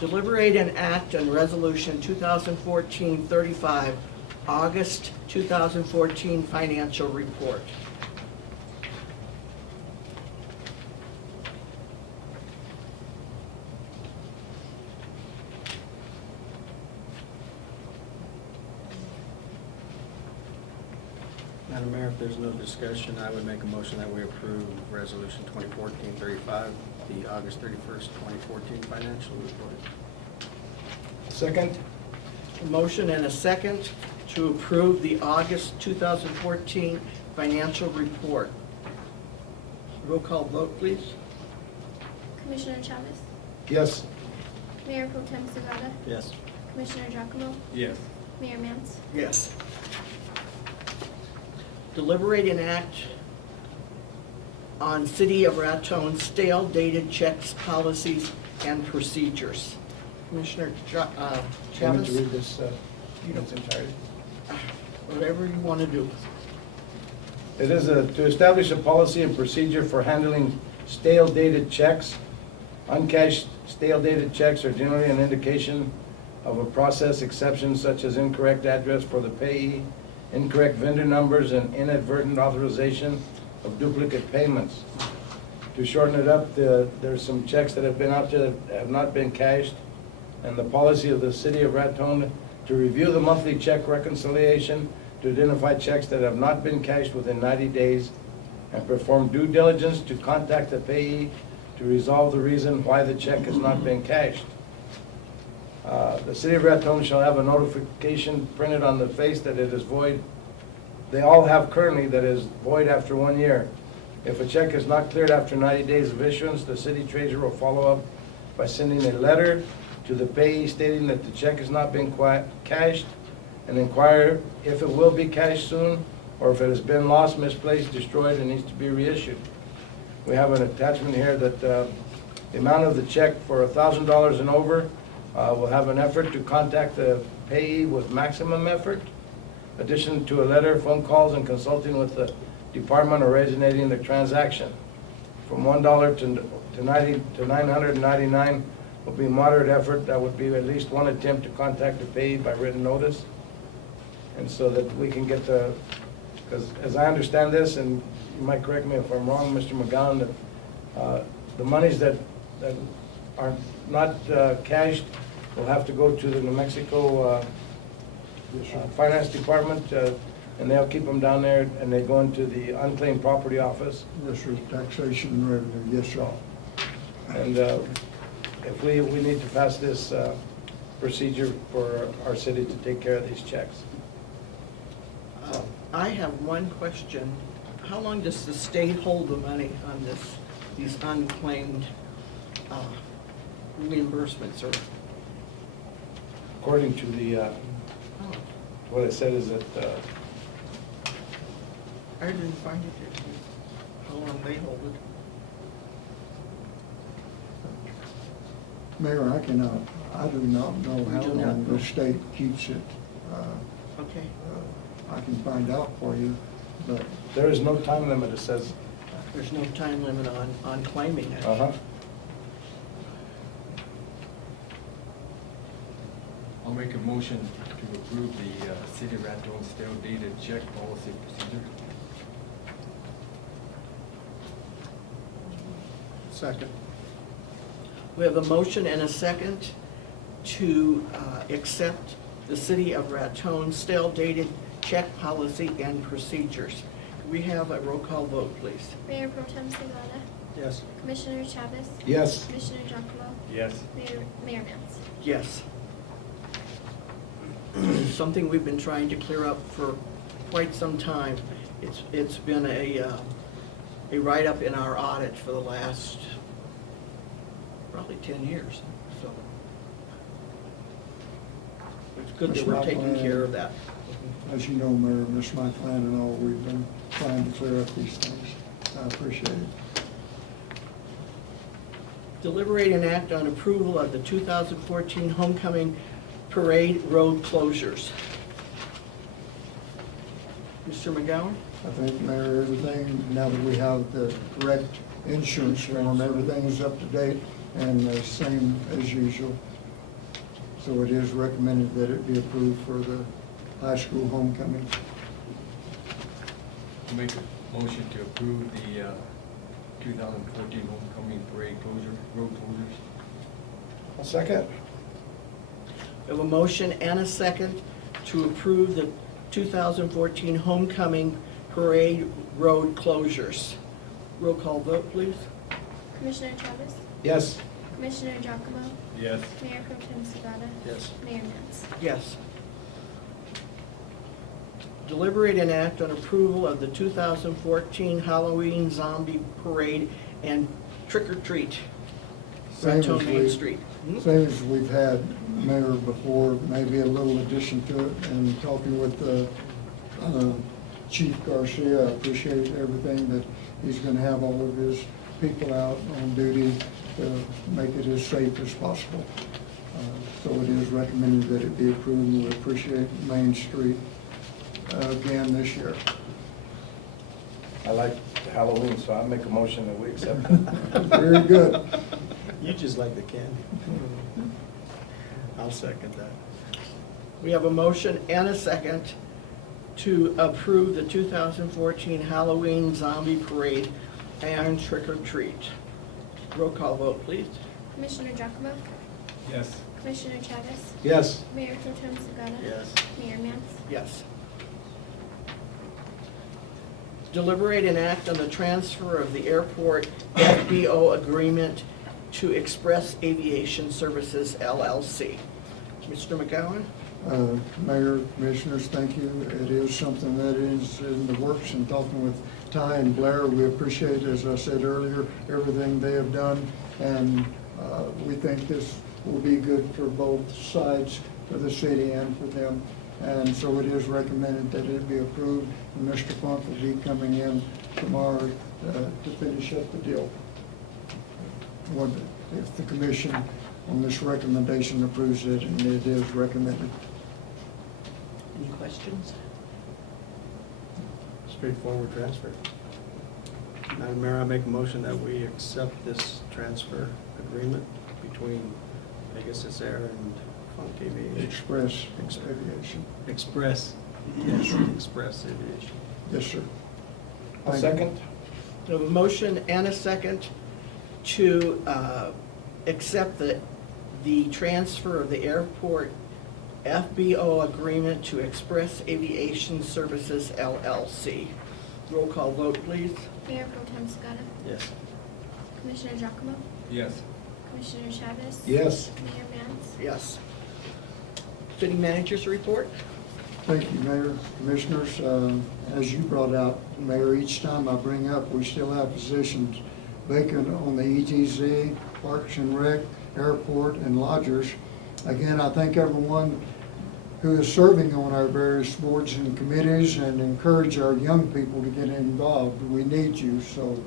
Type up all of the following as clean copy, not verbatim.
Deliberate and act on Resolution 2014-35, August 2014 financial report. Madam Mayor, if there's no discussion, I would make a motion that we approve Resolution 2014-35, the August 31st, 2014 financial report. Second? A motion and a second to approve the August 2014 financial report. Roll call vote, please. Commissioner Chavez, Yes. Mayor Pro Tem Sagada, Yes. Commissioner Giacomo, Yes. Mayor Mance. Yes. Deliberate and act on City of Raton stale dated checks, policies, and procedures. Commissioner Want me to Chavez, read this in its entirety? whatever you want to do. It is to establish a policy and procedure for handling stale dated checks. Uncashed stale dated checks are generally an indication of a process exception such as incorrect address for the payee, incorrect vendor numbers, and inadvertent authorization of duplicate payments. To shorten it up, there's some checks that have been out there that have not been cashed, and the policy of the City of Raton to review the monthly check reconciliation, to identify checks that have not been cashed within 90 days, and perform due diligence to contact the payee to resolve the reason why the check has not been cashed. The City of Raton shall have a notification printed on the face that it is void. They all have currently that is void after 1 year. If a check is not cleared after 90 days of issuance, the city treasurer will follow up by sending a letter to the payee stating that the check has not been cashed, and inquire if it will be cashed soon, or if it has been lost, misplaced, destroyed, and needs to be reissued. We have an attachment here that the amount of the check for $1,000 and over will have an effort to contact the payee with maximum effort. Addition to a letter, phone calls, and consulting with the department originating the transaction. From $1 to $999 will be moderate effort. That would be at least one attempt to contact the payee by written notice. And so that we can get because as I understand this, and you might correct me if I'm wrong, Mr. McGowan, that the monies that are not cashed will have to go to the New Mexico Finance Department, and they'll keep them down there, and they go into the unclaimed property office. Yes, sir, taxation and revenue, yes, sir. And if we need to pass this procedure for our city to take care of these checks. I have one question. How long does the state hold the money on these unclaimed reimbursements? Or According to the, what it said is that, I didn't find it. How long they hold it? Mayor, I do not know how You do not long know. the state keeps it. Okay. I can find out for you, but there is no time limit, it says. There's no time limit on claiming it. Uh-huh. I'll make a motion to approve the City of Raton stale dated check policy procedure. Second. We have a motion and a second to accept the City of Raton stale dated check policy and procedures. Could we have a roll call vote, please? Mayor Pro Tem Sagada, Yes. Commissioner Chavez, Yes. Commissioner Giacomo, Yes. Mayor Mance. Yes. Something we've been trying to clear up for quite some time. It's been a write-up in our audit for the last probably 10 years, so it's good that we're taking care of that. as you know, Mayor, Ms. McLean and all, we've been trying to clear up these things. I appreciate it. Deliberate and act on approval of the 2014 homecoming parade road closures. Mr. McGowan? I think, Mayor, everything, now that we have the correct insurance form, everything is up to date and the same as usual. So it is recommended that it be approved for the high school homecoming. I'll make a motion to approve the 2014 homecoming parade road closures. I'll second. We have a motion and a second to approve the 2014 homecoming parade road closures. Roll call vote, please. Commissioner Chavez? Yes. Commissioner Giacomo? Yes. Mayor Pro Tem Sagata? Yes. Mayor Mance? Yes. Deliberate and act on approval of the 2014 Halloween zombie parade and trick or treat. Same as Raton Main we- Street. Hmm? Same as we've had, Mayor, before, maybe a little addition to it, and talking with Chief Garcia, I appreciate everything that he's gonna have all of his people out on duty to make it as safe as possible. So it is recommended that it be approved, and we appreciate Main Street again this year. I like Halloween, so I make a motion that we accept it. Very good. You just like the candy. I'll second that. We have a motion and a second to approve the 2014 Halloween zombie parade and trick or treat. Roll call vote, please. Commissioner Giacomo? Yes. Commissioner Chavez? Yes. Mayor Pro Tem Sagata? Yes. Mayor Mance? Yes. Deliberate and act on the transfer of the airport FBO agreement to Express Aviation Services LLC. Mr. McGowan? Mayor, Commissioners, thank you. It is something that is in the works, and talking with Ty and Blair, we appreciate, as I said earlier, everything they have done, and we think this will be good for both sides, for the city and for them. And so it is recommended that it be approved, and Mr. Funk will be coming in tomorrow to finish up the deal. If the commission on this recommendation approves it, and it is recommended. Any questions? Straightforward transfer. Madam Mayor, I make a motion that we accept this transfer agreement between, I guess it's Air and Funk Aviation. Express Aviation. Express, yes, Express Aviation. Yes, sir. I'll Thank you. second. We have a motion and a second to accept the transfer of the airport FBO agreement to Express Aviation Services LLC. Roll call vote, please. Mayor Pro Tem Sagata? Yes. Commissioner Giacomo? Yes. Commissioner Chavez? Yes. Mayor Mance? Yes. City managers report? Thank you, Mayor, Commissioners. As you brought out, Mayor, each time I bring up, we still have positions vacant on the ETZ, Parks and Rec, Airport, and Lodgers. Again, I thank everyone who is serving on our various boards and committees, and encourage our young people to get involved. We need you, so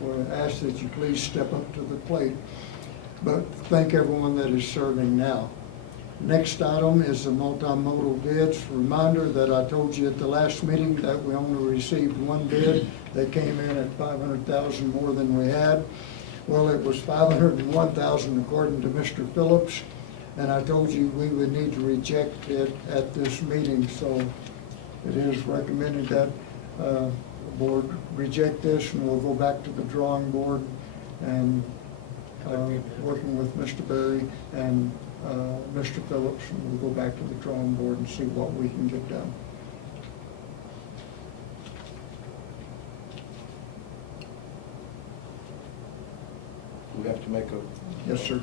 we ask that you please step up to the plate. But thank everyone that is serving now. Next item is the multimodal bids. Reminder that I told you at the last meeting that we only received one bid that came in at $500,000 more than we had. Well, it was $501,000 according to Mr. Phillips, and I told you we would need to reject it at this meeting. So it is recommended that the board reject this, and we'll go back to the drawing board and working with Mr. Berry and Mr. Phillips, and we'll go back to the drawing board and see what we can get done. We have to make a, Yes, sir.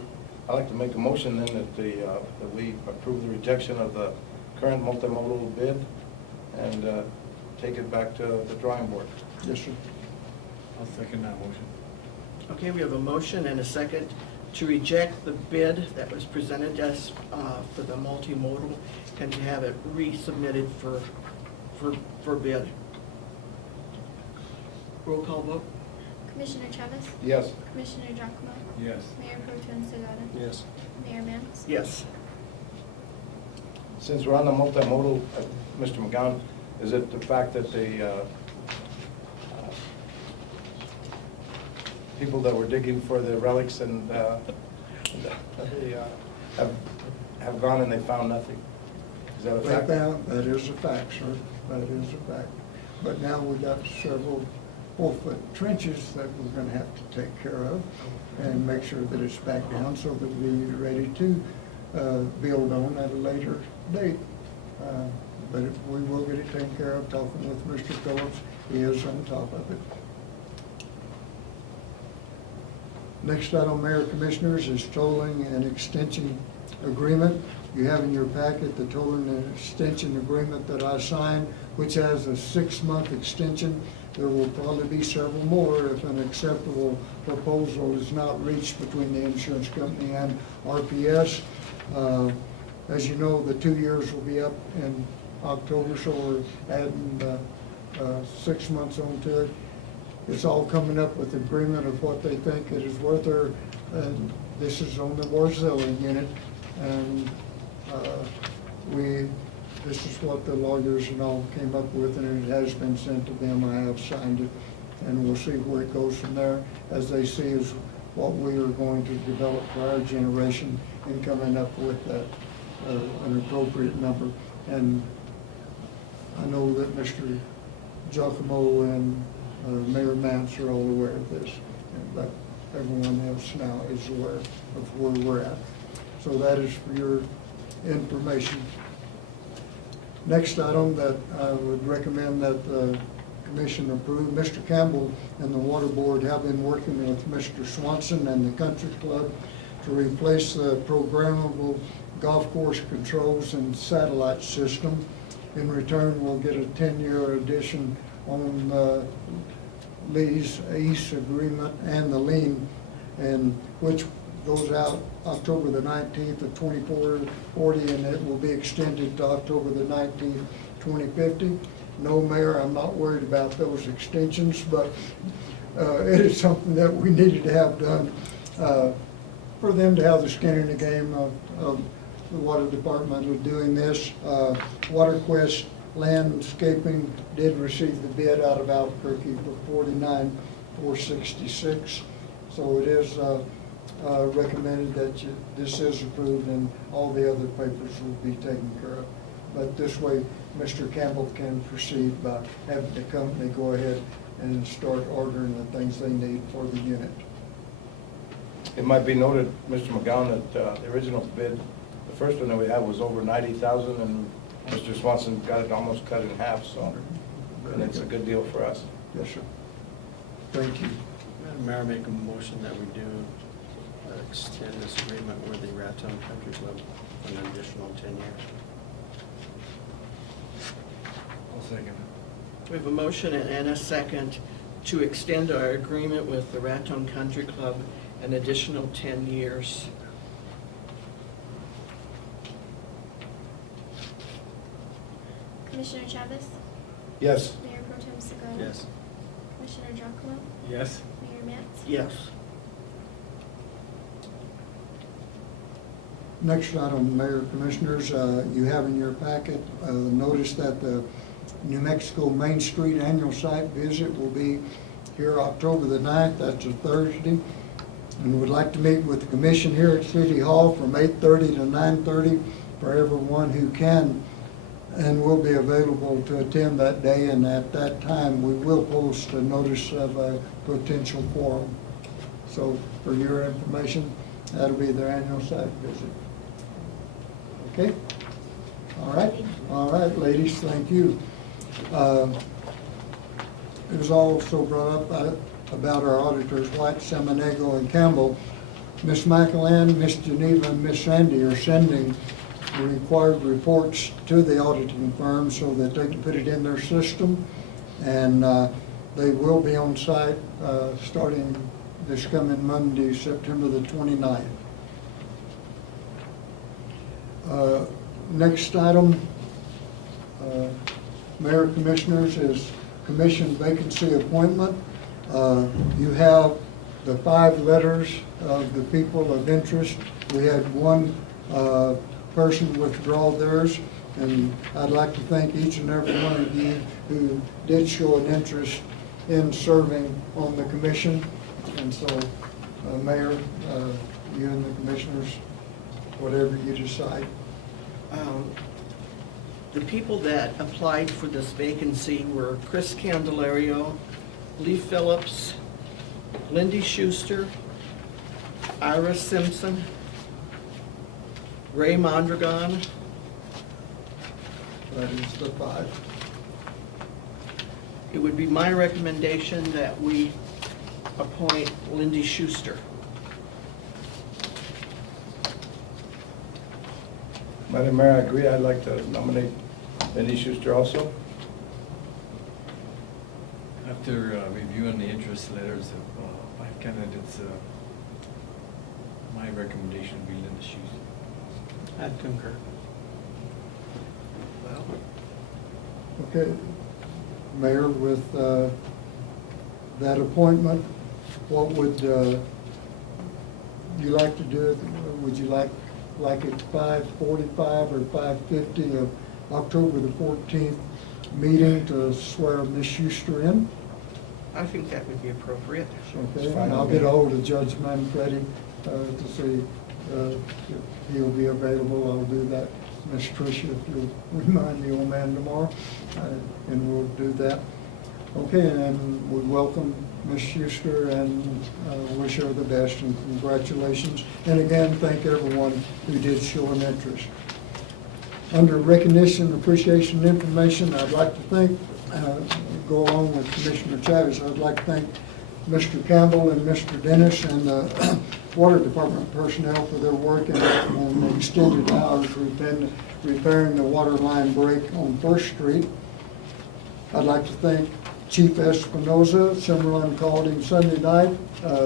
I'd like to make a motion then that that we approve the rejection of the current multimodal bid and take it back to the drawing board. Yes, sir. I'll second that motion. Okay, we have a motion and a second to reject the bid that was presented to us for the multimodal and to have it resubmitted for bid. Roll call vote? Commissioner Chavez? Yes. Commissioner Giacomo? Yes. Mayor Pro Tem Sagata? Yes. Mayor Mance? Yes. Since we're on the multimodal, Mr. McGowan, is it the fact that the people that were digging for the relics and the have gone and they found nothing. Is that a fact? That is a fact, sir. That is a fact. But now we've got several 4-foot trenches that we're gonna have to take care of and make sure that it's back down so that we're ready to build on at a later date. But we will get it taken care of, talking with Mr. Phillips. He is on top of it. Next item, Mayor Commissioners, is tolling and extension agreement. You have in your packet the tolling and extension agreement that I signed, which has a 6-month extension. There will probably be several more if an acceptable proposal is not reached between the insurance company and RPS. As you know, the 2 years will be up in October, so we're adding 6 months onto it. It's all coming up with agreement of what they think it is worth. This is on the Warzilla unit, and this is what the lawyers and all came up with, and it has been sent to them. I have signed it, and we'll see where it goes from there, as they see is what we are going to develop for our generation in coming up with that, an appropriate number. And I know that Mr. Giacomo and Mayor Mance are all aware of this, but everyone else now is aware of where we're at. So that is for your information. Next item that I would recommend that the commission approve, Mr. Campbell and the Water Board have been working with Mr. Swanson and the Country Club to replace the programmable golf course controls and satellite system. In return, we'll get a 10-year addition on the lease agreement and the lien, and which goes out October the 19th of 2040, and it will be extended to October the 19th, 2050. No, Mayor, I'm not worried about those extensions, but it is something that we needed to have done for them to have the skin in the game of the water department of doing this. WaterQuest Landscaping did receive the bid out of Albuquerque for $49,466. So it is recommended that this is approved and all the other papers will be taken care of. But this way, Mr. Campbell can proceed by having the company go ahead and start ordering the things they need for the unit. It might be noted, Mr. McGowan, that the original bid, the first one that we had was over 90,000, and Mr. Swanson got it almost cut in half, so, and it's a good deal for us. Yes, sir. Thank you. Madam Mayor, make a motion that we do extend this agreement with the Raton Country Club for an additional 10 years. I'll second it. We have a motion and a second to extend our agreement with the Raton Country Club an additional 10 years. Commissioner Chavez? Yes. Mayor Pro Tem Segola? Yes. Commissioner Giacomo? Yes. Mayor Mance? Yes. Next item, Mayor Commissioners, you have in your packet notice that the New Mexico Main Street annual site visit will be here October the 9th. That's a Thursday. And would like to meet with the commission here at City Hall from 8:30 to 9:30 for everyone who can and will be available to attend that day. And at that time, we will post a notice of a potential quorum. So for your information, that'll be their annual site visit. Okay? All right, ladies, thank you. It was also brought up about our auditors, White, Samanego, and Campbell. Ms. McElhann, Ms. Geneva, and Ms. Sandy are sending the required reports to the auditing firm so that they can put it in their system. And they will be on site starting this coming Monday, September the 29th. Next item, Mayor Commissioners, is commission vacancy appointment. You have the 5 letters of the people of interest. We had one person withdraw theirs, and I'd like to thank each and every one of you who did show an interest in serving on the commission. And so, Mayor, you and the commissioners whatever you decide. The people that applied for this vacancy were Chris Candelario, Lee Phillips, Lindy Schuster, Ira Simpson, Ray Mondragon. That is the 5. It would be my recommendation that we appoint Lindy Schuster. Madam Mayor, I agree. I'd like to nominate Lindy Schuster also. After reviewing the interest letters of 5 candidates, my recommendation would be Linda Schuster. I'd concur. Well, Okay, Mayor, with that appointment, what would you like to do? Would you like at 5:45 or 5:50 of October the 14th meeting to swear Ms. Schuster in? I think that would be appropriate. Okay, It's fine and I'll with me. get ahold of Judge Manfredi to see if he'll be available. I'll do that. Ms. Tricia, if you'll remind the old man tomorrow, and we'll do that. Okay, and we welcome Ms. Schuster and wish her the best and congratulations. And again, thank everyone who did show an interest. Under recognition, appreciation, and information, I'd like to thank, go along with Commissioner Chavez, I'd like to thank Mr. Campbell and Mr. Dennis and the Water Department personnel for their work and extended hours repairing the water line break on First Street. I'd like to thank Chief Espinoza. Cimarron called him Sunday night.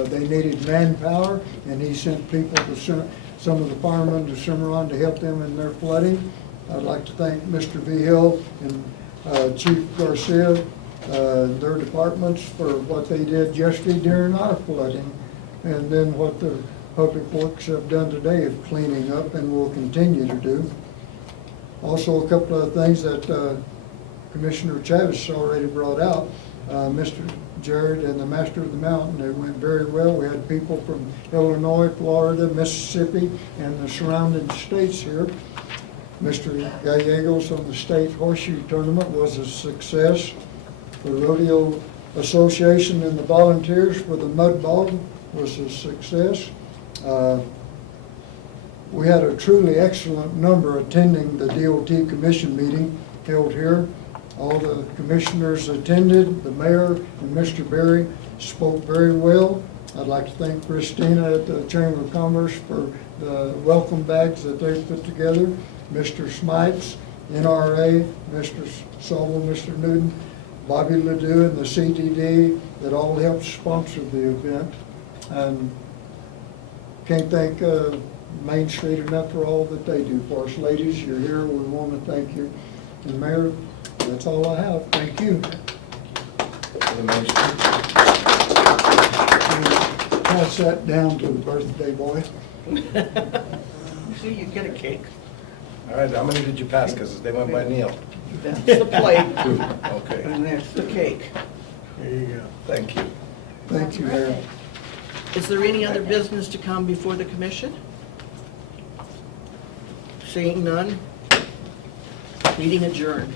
They needed manpower, and he sent people to some of the firemen to Cimarron to help them in their flooding. I'd like to thank Mr. Vigil and Chief Garcia, their departments for what they did yesterday during our flooding, and then what the public works have done today of cleaning up and will continue to do. Also, a couple of things that Commissioner Chavez already brought out. Mr. Jared and the Master of the Mountain, it went very well. We had people from Illinois, Florida, Mississippi, and the surrounding states here. Mr. Gallegos on the state horseshoe tournament was a success. The Rodeo Association and the volunteers for the mud bog was a success. We had a truly excellent number attending the DOT Commission meeting held here. All the commissioners attended. The mayor and Mr. Berry spoke very well. I'd like to thank Christina at the Chamber of Commerce for the welcome bags that they put together. Mr. Smites, NRA, Mr. Sobel, Mr. Newton, Bobby Ledoux, and the CTD that all helped sponsor the event. And can't thank Main Street enough for all that they do for us. Ladies, you're here. We want to thank you. And Mayor, that's all I have. Thank you. For the motion. Pass that down to the birthday boy. See, you get a cake. All right, how many did you pass? Because they went by Neil. That's the plate, Two. Okay, and that's the cake. There you go. thank you. Thank you, Mayor. Is there any other business to come before the commission? Seeing none, meeting adjourned.